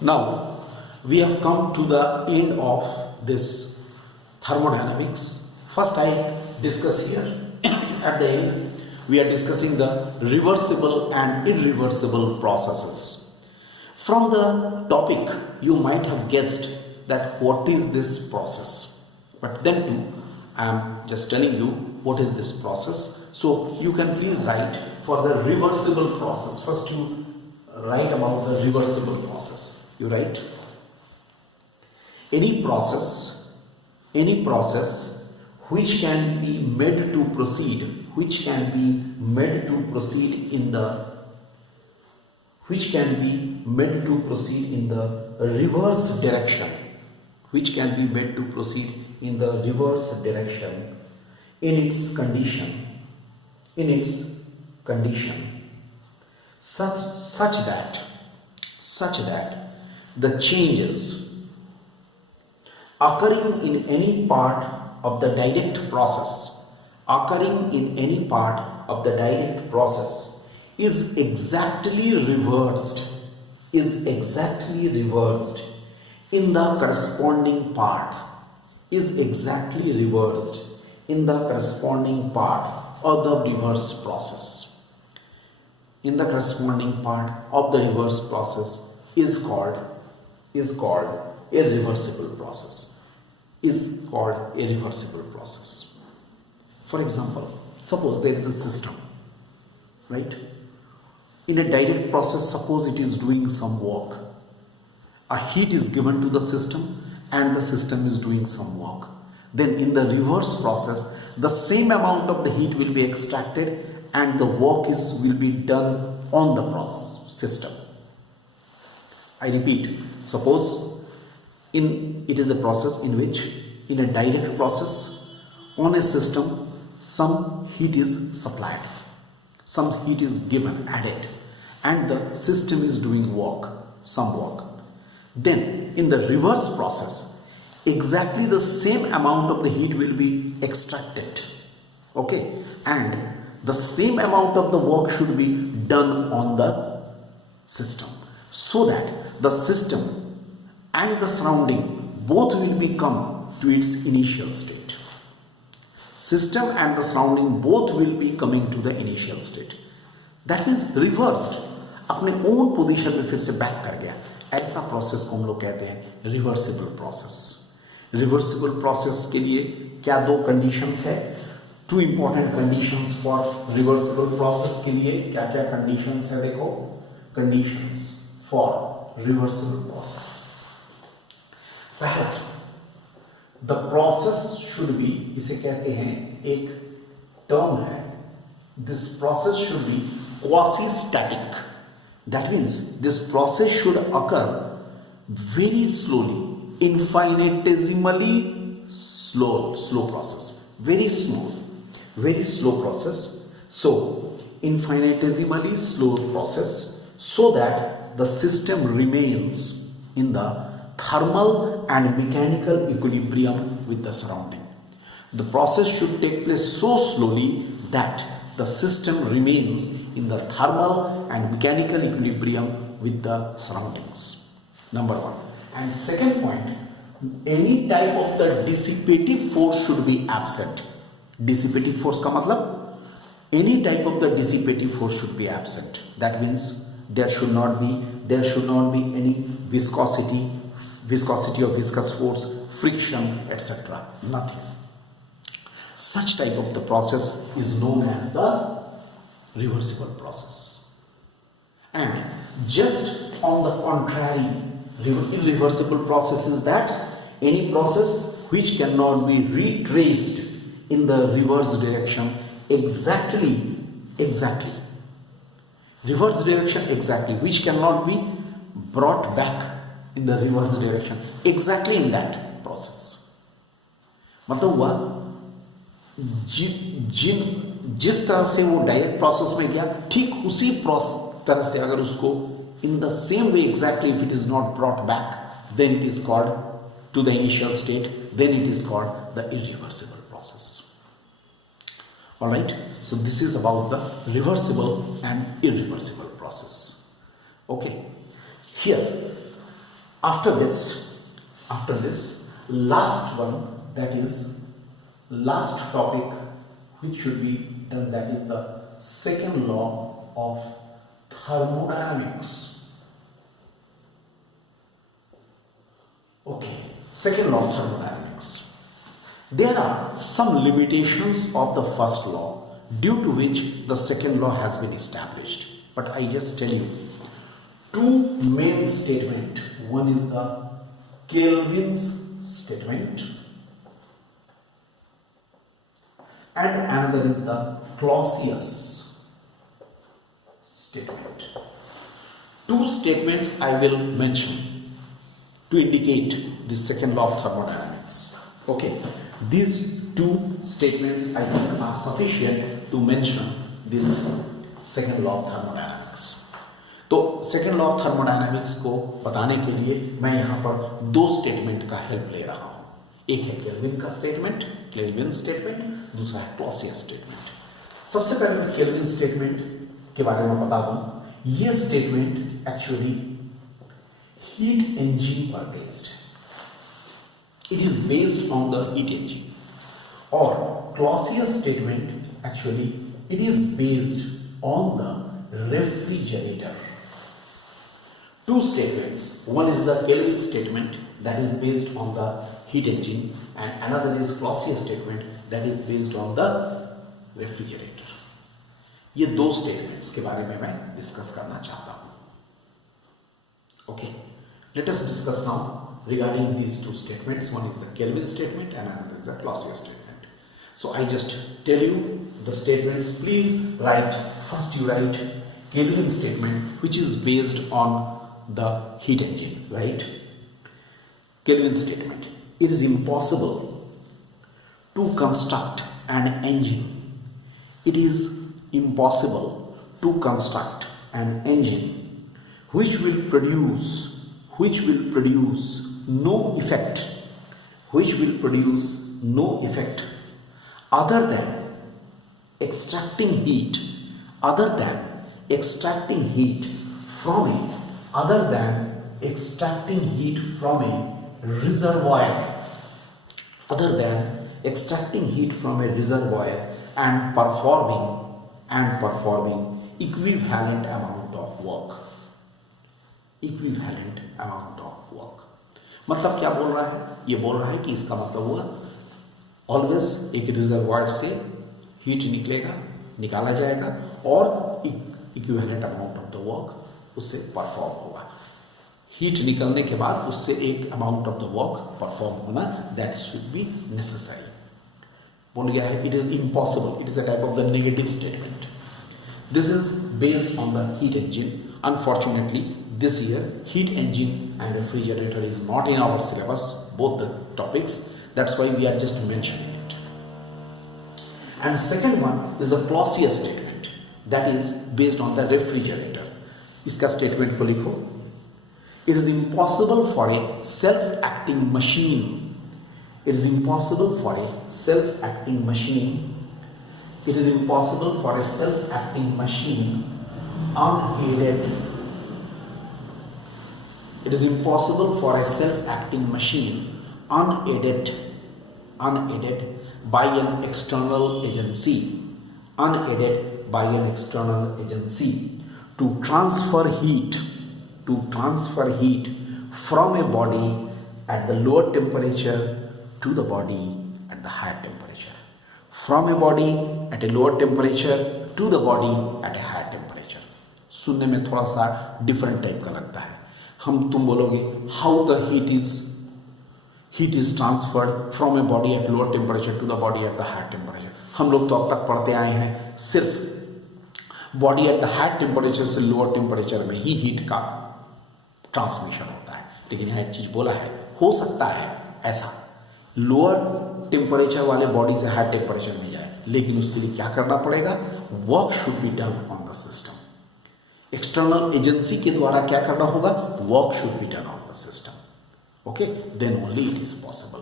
Now we have come to the end of this thermodynamics. First I discuss here at the end we are discussing the reversible and irreversible processes. From the topic you might have guessed that what is this process, but then too I am just telling you what is this process. So you can please write for the reversible process. First you write about the reversible process. You write any process which can be made to proceed in the reverse direction, in its condition such that the changes occurring in any part of the direct process is exactly reversed in the corresponding part of the reverse process. Is called a reversible process. For example, suppose there is a system, right? In a direct process, suppose it is doing some work. A heat is given to the system and the system is doing some work. Then in the reverse process, the same amount of the heat will be extracted and the work will be done on the system. I repeat, suppose it is a process in which, in a direct process, on a system, some heat is supplied, some heat is given, added, and the system is doing some work. Then, in the reverse process, exactly the same amount of the heat will be extracted, okay, and the same amount of the work should be done on the system, so that the system and the surrounding both will become to its initial state. System and the surrounding both will be coming to the initial state. That means reversed, अपने own position में फिर से back कर गया. ऐसा process को हम लोग कहते हैं reversible process. Reversible process के लिए क्या दो conditions है? Two important conditions for reversible process के लिए क्या-क्या conditions है देखो? Conditions for reversible process. पहला, the process should be, इसे कहते हैं, एक term है, this process should be quasi-static. That means this process should occur very slowly, infinitesimally slow process, very slow process. So infinitesimally slow process, so that the system remains in the thermal and mechanical equilibrium with the surrounding. The process should take place so slowly that the system remains in the thermal and mechanical equilibrium with the surroundings. Number one. And second point, any type of the dissipative force should be absent. Dissipative force का मतलब any type of the dissipative force should be absent. That means there should not be any viscosity or viscous force, friction, etc. Nothing. Such type of the process is known as the reversible process. And just on the contrary, irreversible process is that any process which cannot be retraced in the reverse direction exactly, reverse direction exactly, which cannot be brought back in the reverse direction exactly in that process. मतलब हुआ जिस तरह से वो direct process में गया, ठीक उसी तरह से अगर उसको in the same way exactly, if it is not brought back, then it is called to the initial state, then it is called the irreversible process. Alright, so this is about the reversible and irreversible process. Okay, here After this, last one, that is last topic which should be done, that is the second law of thermodynamics. Okay, second law of thermodynamics. There are some limitations of the first law due to which the second law has been established. But I just tell you two main statements. One is the Kelvin's statement and another is the Clausius statement. Two statements I will mention to indicate the second law of thermodynamics. Okay, these two statements I think are sufficient to mention this second law of thermodynamics. तो second law of thermodynamics को बताने के लिए मैं यहाँ पर दो statement का हेल्प ले रहा हूँ. एक है केल्विन का स्टेटमेंट, केल्विन स्टेटमेंट, दूसरा है क्लॉसियस स्टेटमेंट. सबसे पहले मैं केल्विन स्टेटमेंट के बारे में बता दूं. ये स्टेटमेंट एक्चुअली हीट इंजन पर based, it is based on the heat engine. और Clausius statement actually it is based on the refrigerator. Two statements. One is the Kelvin statement that is based on the heat engine, and another is Clausius statement that is based on the refrigerator. ये दो statements के बारे में मैं discuss करना चाहता हूँ. Okay, let us discuss now regarding these two statements. One is the Kelvin statement and another is the Clausius statement. So I just tell you the statements. Please write. First you write Kelvin statement, which is based on the heat engine, right? Kelvin statement. It is impossible to construct an engine. It is impossible to construct an engine which will produce no effect other than extracting heat from a reservoir and performing equivalent amount of work. मतलब क्या बोल रहा है? ये बोल रहा है कि इसका मतलब हुआ ऑलवेज एक रिजर्वायर से हीट निकाला जाएगा और equivalent amount of the work उससे परफॉर्म होगा. हीट निकलने के बाद उससे एक amount of the work perform होना, दैट शुड बी नेसेसरी. बोल गया है it is impossible. It is a type of the negative statement. This is based on the heat engine. Unfortunately this year heat engine and refrigerator is not in our syllabus, both the topics. That's why we are just mentioning it. And second one is the Clausius statement, that is based on the refrigerator. इसका statement को लिखो. It is impossible for a self-acting machine. It is impossible for a self-acting machine. It is impossible for a self-acting machine unaided. It is impossible for a self-acting machine unaided by an external agency to transfer heat from a body at the lower temperature to the body at the higher temperature. From a body at a lower temperature to the body at a higher temperature. सुनने में थोड़ा सा different type का लगता है. तुम बोलोगे how the heat is transferred from a body at lower temperature to the body at the higher temperature. हम लोग तो अब तक पढ़ते आए हैं सिर्फ body at the higher temperature से लोअर टेम्परेचर में ही हीट का ट्रांसमिशन होता है. लेकिन यहाँ एक चीज बोला है, हो सकता है ऐसा लोअर टेम्परेचर वाले बॉडी से हायर टेम्परेचर में जाए, लेकिन उसके लिए क्या करना पड़ेगा? Work should be done on the system. External agency के द्वारा क्या करना होगा? Work should be done on the system. Okay, then only it is possible.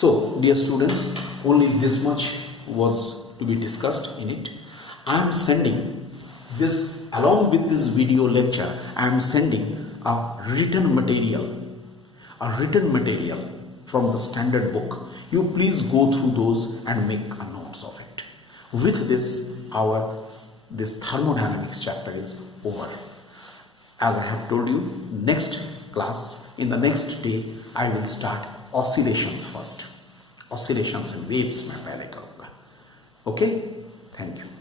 So dear students, only this much was to be discussed in it. I am sending this along with this video lecture. I am sending a written material a written material from the standard book. You please go through those and make a notes of it. With this, this thermodynamics chapter is over. As I have told you, next class, in the next day, I will start oscillations first. Oscillations and waves में पहले करूँगा. Okay? Thank you.